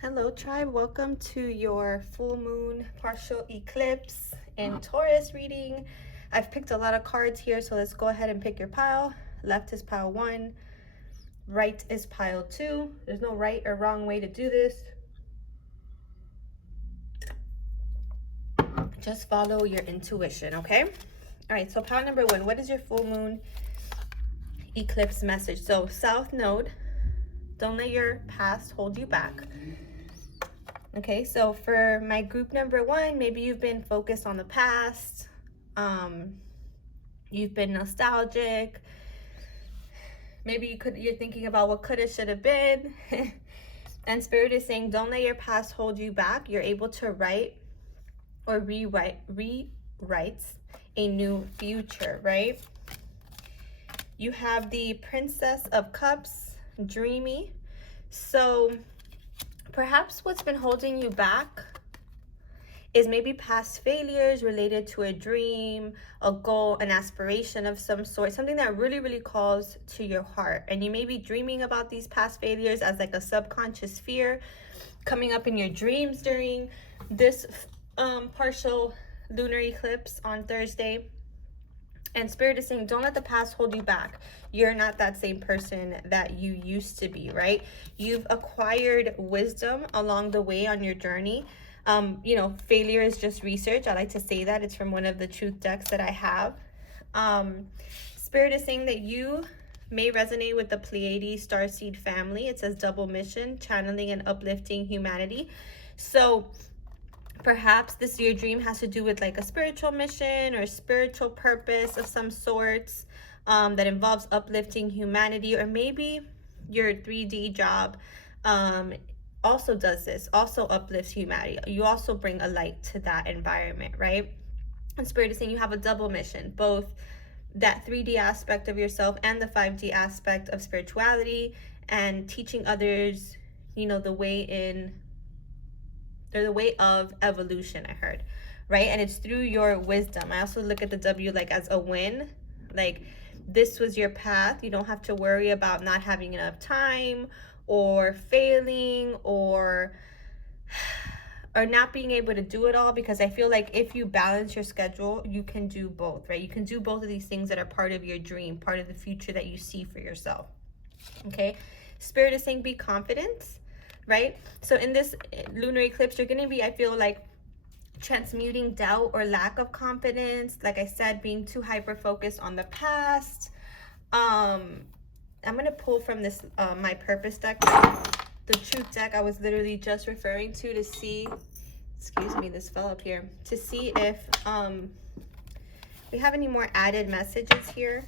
Hello tribe, welcome to your full moon partial eclipse and Taurus reading. I've picked a lot of cards here, so let's go ahead and pick your pile. Left is pile 1, right is pile 2. There's no right or wrong way to do this. Just follow your intuition, okay? All right, so pile number 1, what is your full moon eclipse message? So South Node, don't let your past hold you back. Okay, so for my group number 1, maybe you've been focused on the past. You've been nostalgic. Maybe you're thinking about what could have, should have been. And Spirit is saying, don't let your past hold you back. You're able to write or rewrite a new future, right? You have the Princess of Cups, dreamy. So perhaps what's been holding you back is maybe past failures related to a dream, a goal, an aspiration of some sort, something that really, really calls to your heart. And you may be dreaming about these past failures as like a subconscious fear coming up in your dreams during this partial lunar eclipse on Thursday. And Spirit is saying, don't let the past hold you back. You're not that same person that you used to be, right? You've acquired wisdom along the way on your journey. Failure is just research. I like to say that. It's from one of the truth decks that I have. Spirit is saying that you may resonate with the Pleiades starseed family. It says double mission, channeling and uplifting humanity. So perhaps this your dream has to do with like a spiritual mission or spiritual purpose of some sorts that involves uplifting humanity, or maybe your 3D job also does this, also uplifts humanity. You also bring a light to that environment, right? And Spirit is saying you have a double mission, both that 3D aspect of yourself and the 5D aspect of spirituality, and teaching others, the way of evolution, I heard, right? And it's through your wisdom. I also look at the W like as a win, like this was your path. You don't have to worry about not having enough time or failing or not being able to do it all, because I feel like if you balance your schedule, you can do both, right? You can do both of these things that are part of your dream, part of the future that you see for yourself. Okay, Spirit is saying be confident, right? So in this lunar eclipse, you're going to be, I feel like, transmuting doubt or lack of confidence. Like I said, being too hyper focused on the past. I'm going to pull from this my purpose deck, the truth deck I was literally just referring to see, excuse me, this fell up here, to see if we have any more added messages here.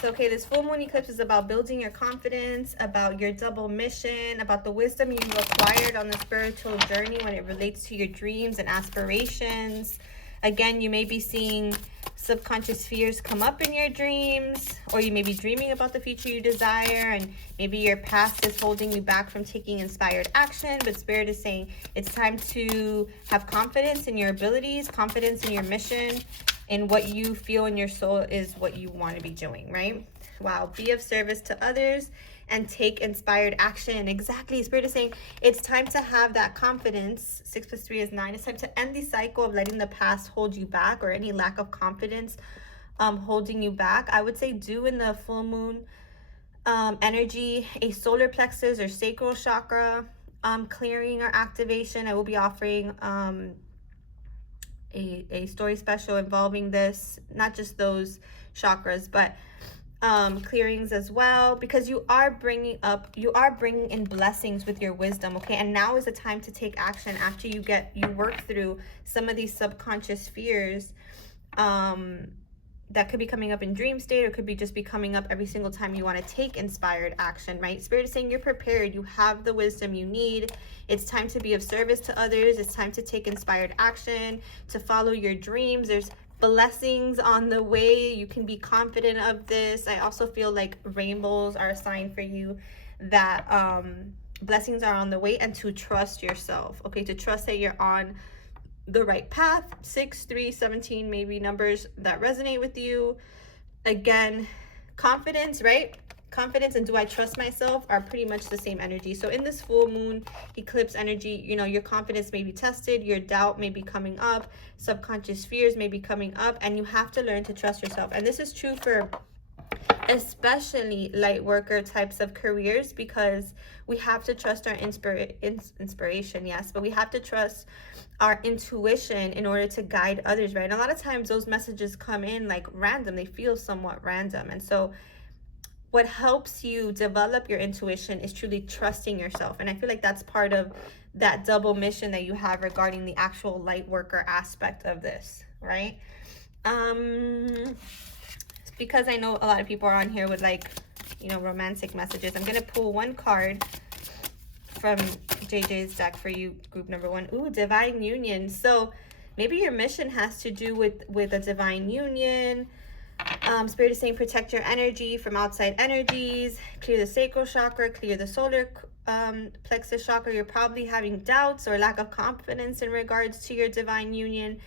So, okay, this full moon eclipse is about building your confidence, about your double mission, about the wisdom you've acquired on the spiritual journey when it relates to your dreams and aspirations. Again, you may be seeing subconscious fears come up in your dreams, or you may be dreaming about the future you desire, and maybe your past is holding you back from taking inspired action. But Spirit is saying it's time to have confidence in your abilities, confidence in your mission, and what you feel in your soul is what you want to be doing, right? Wow, be of service to others and take inspired action. Exactly, Spirit is saying it's time to have that confidence. 6 + 3 is 9. It's time to end the cycle of letting the past hold you back, or any lack of confidence holding you back. I would say do in the full moon energy a solar plexus or sacral chakra clearing or activation. I will be offering a story special involving this, not just those chakras, but clearings as well, because you are bringing in blessings with your wisdom. Okay, and now is the time to take action after you work through some of these subconscious fears that could be coming up in dream state, or could be just be coming up every single time you want to take inspired action, right? Spirit is saying you're prepared, you have the wisdom you need. It's time to be of service to others. It's time to take inspired action, to follow your dreams. There's blessings on the way. You can be confident of this. I also feel like rainbows are a sign for you that blessings are on the way, and to trust yourself. Okay, to trust that you're on the right path. 6, 3, 17, maybe numbers that resonate with you. Again, confidence, right? confidence and do I trust myself are pretty much the same energy. So in this full moon eclipse energy, you know, your confidence may be tested, your doubt may be coming up, subconscious fears may be coming up, and you have to learn to trust yourself. And this is true for especially light worker types of careers, because we have to trust our inspiration, yes, but we have to trust our intuition in order to guide others, right? And a lot of times those messages come in like random, they feel somewhat random. And so what helps you develop your intuition is truly trusting yourself. And I feel like that's part of that double mission that you have regarding the actual light worker aspect of this, right? Because I know a lot of people are on here with like, you know, romantic messages, I'm gonna pull one card from JJ's deck for you, group number 1. Ooh, divine union. So maybe your mission has to do with a divine union. Spirit is saying protect your energy from outside energies, clear the sacral chakra, clear the solar plexus chakra. You're probably having doubts or lack of confidence in regards to your divine union.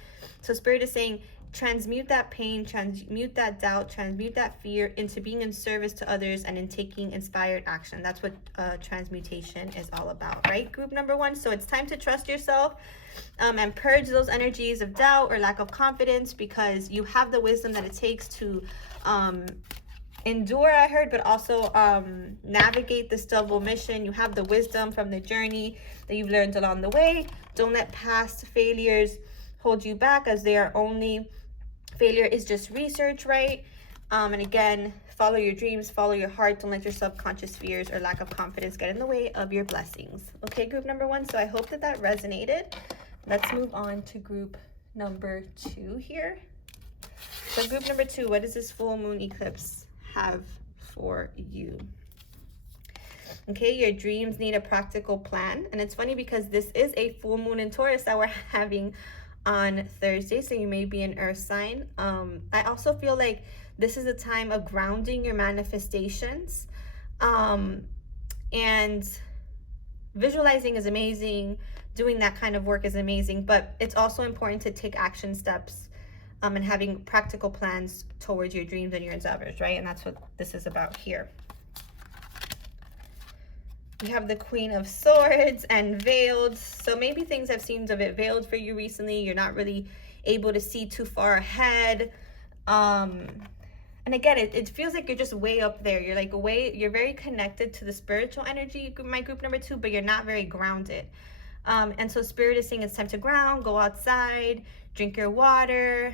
So Spirit is saying transmute that pain, transmute that doubt, transmute that fear into being in service to others and in taking inspired action. That's what transmutation is all about, right? Group number 1. So it's time to trust yourself and purge those energies of doubt or lack of confidence, because you have the wisdom that it takes to endure, I heard, but also navigate this double mission. You have the wisdom from the journey that you've learned along the way. Don't let past failures hold you back, as they are only failure is just research, right? And again, follow your dreams, follow your heart. Don't let your subconscious fears or lack of confidence get in the way of your blessings. Okay, group number 1. So I hope that that resonated. Let's move on to group number 2 here. So group number 2, what does this full moon eclipse have for you? Okay, your dreams need a practical plan. And it's funny because this is a full moon in Taurus that we're having on Thursday, so you may be an earth sign. I also feel like this is a time of grounding your manifestations, and visualizing is amazing, doing that kind of work is amazing, but it's also important to take action steps and having practical plans towards your dreams and your endeavors, right? And that's what this is about here. You have the Queen of Swords and Veiled. So maybe things have seemed a bit veiled for you recently. You're not really able to see too far ahead. And again, it feels like you're just way up there. You're like you're very connected to the spiritual energy, my group number 2, but you're not very grounded. And so Spirit is saying it's time to ground, go outside, drink your water,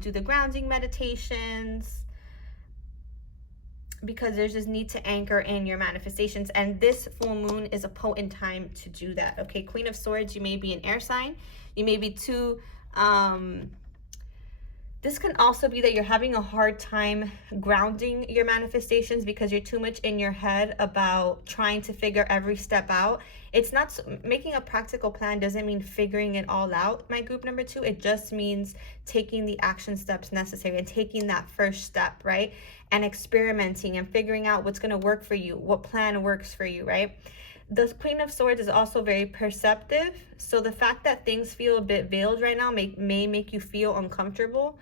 do the grounding meditations, because there's this need to anchor in your manifestations, and this full moon is a potent time to do that. Okay, Queen of Swords, you may be an air sign, you may be too this can also be that you're having a hard time grounding your manifestations because you're too much in your head about trying to figure every step out. It's not making a practical plan doesn't mean figuring it all out, my group number 2. It just means taking the action steps necessary and taking that first step, right? And experimenting and figuring out what's going to work for you, what plan works for you, right? The Queen of Swords is also very perceptive. So the fact that things feel a bit veiled right now may make you feel uncomfortable.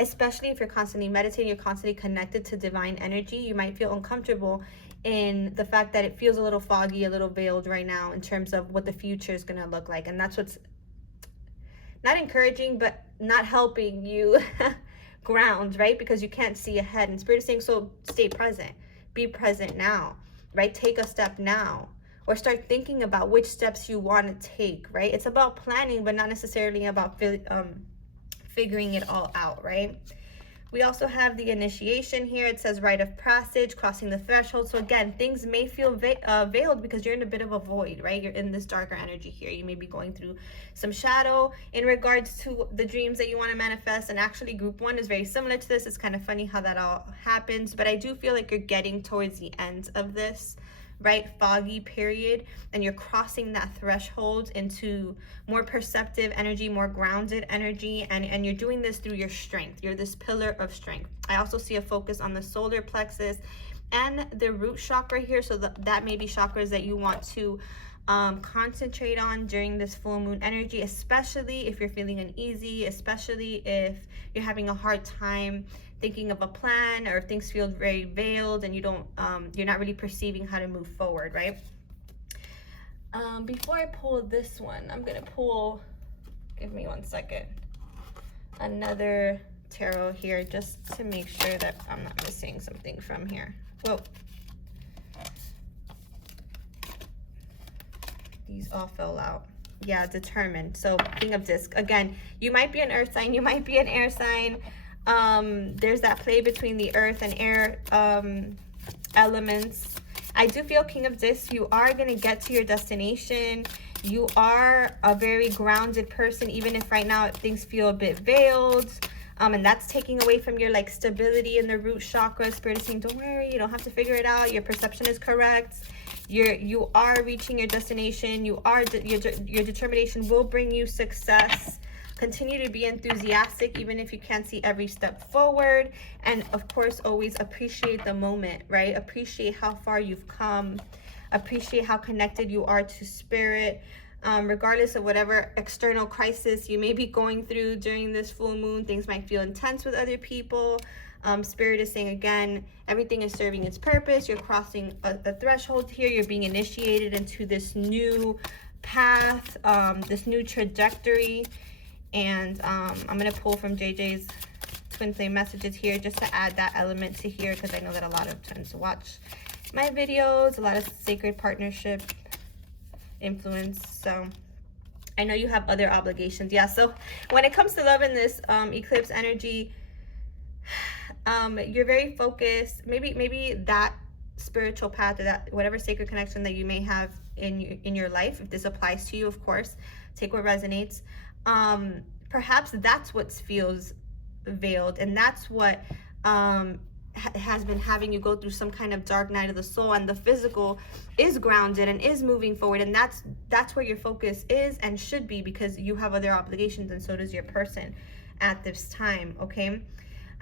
Especially if you're constantly meditating, you're constantly connected to divine energy, you might feel uncomfortable in the fact that it feels a little foggy, a little veiled right now in terms of what the future is going to look like. And that's what's not encouraging, but not helping you ground, right? Because you can't see ahead. And Spirit is saying, so stay present, be present now, right? Take a step now, or start thinking about which steps you want to take, right? It's about planning, but not necessarily about figuring it all out, right? We also have the initiation here. It says rite of passage, crossing the threshold. So again, things may feel veiled because you're in a bit of a void, right? You're in this darker energy here. You may be going through some shadow in regards to the dreams that you want to manifest. And actually group 1 is very similar to this. It's kind of funny how that all happens, but I do feel like you're getting towards the end of this, right? Foggy period, and you're crossing that threshold into more perceptive energy, more grounded energy, and you're doing this through your strength. You're this pillar of strength. I also see a focus on the solar plexus and the root chakra here, so that may be chakras that you want to concentrate on during this full moon energy, especially if you're feeling uneasy, especially if you're having a hard time thinking of a plan, or if things feel very veiled and you don't you're not really perceiving how to move forward, right? Before I pull this one, I'm gonna pull, give me 1 second, another tarot here, just to make sure that I'm not missing something from here. Whoa. These all fell out. Yeah, determined. So King of Disc. Again, you might be an earth sign, you might be an air sign. There's that play between the earth and air elements. I do feel King of Disc, you are going to get to your destination. You are a very grounded person, even if right now things feel a bit veiled. And that's taking away from your like stability in the root chakra. Spirit is saying, don't worry, you don't have to figure it out. Your perception is correct. You are reaching your destination. You are your determination will bring you success. Continue to be enthusiastic even if you can't see every step forward. And of course, always appreciate the moment, right? Appreciate how far you've come. Appreciate how connected you are to spirit. Regardless of whatever external crisis you may be going through during this full moon, things might feel intense with other people. Spirit is saying, again, everything is serving its purpose. You're crossing a threshold here. You're being initiated into this new path, this new trajectory. And I'm going to pull from JJ's twin flame messages here just to add that element to here, because I know that a lot of times to watch my videos, a lot of sacred partnership influence. So I know you have other obligations. Yeah, so when it comes to love in this eclipse energy, you're very focused. Maybe that spiritual path, or that whatever sacred connection that you may have in your life, if this applies to you, of course, take what resonates. Perhaps that's what feels veiled, and that's what has been having you go through some kind of dark night of the soul, and the physical is grounded and is moving forward, and that's where your focus is and should be, because you have other obligations, and so does your person at this time. Okay,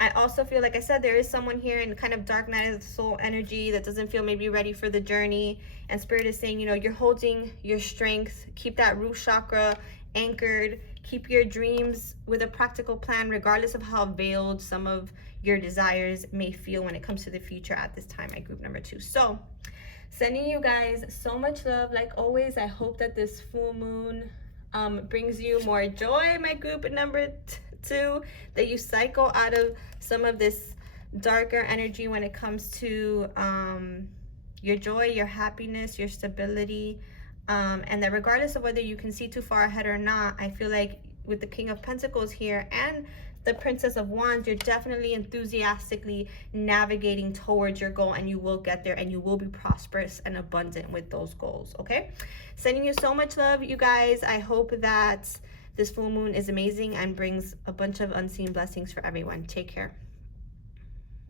I also feel, like I said, there is someone here in kind of dark night of the soul energy that doesn't feel maybe ready for the journey, and spirit is saying, you know, you're holding your strength. Keep that root chakra anchored. Keep your dreams with a practical plan, regardless of how veiled some of your desires may feel when it comes to the future at this time, my group number 2. So sending you guys so much love. Like always, I hope that this full moon brings you more joy, my group number 2, that you cycle out of some of this darker energy when it comes to your joy, your happiness, your stability. And that regardless of whether you can see too far ahead or not, I feel like with the King of Pentacles here and the Princess of Wands, you're definitely enthusiastically navigating towards your goal, and you will get there, and you will be prosperous and abundant with those goals. Okay, sending you so much love, you guys. I hope that this full moon is amazing and brings a bunch of unseen blessings for everyone. Take care.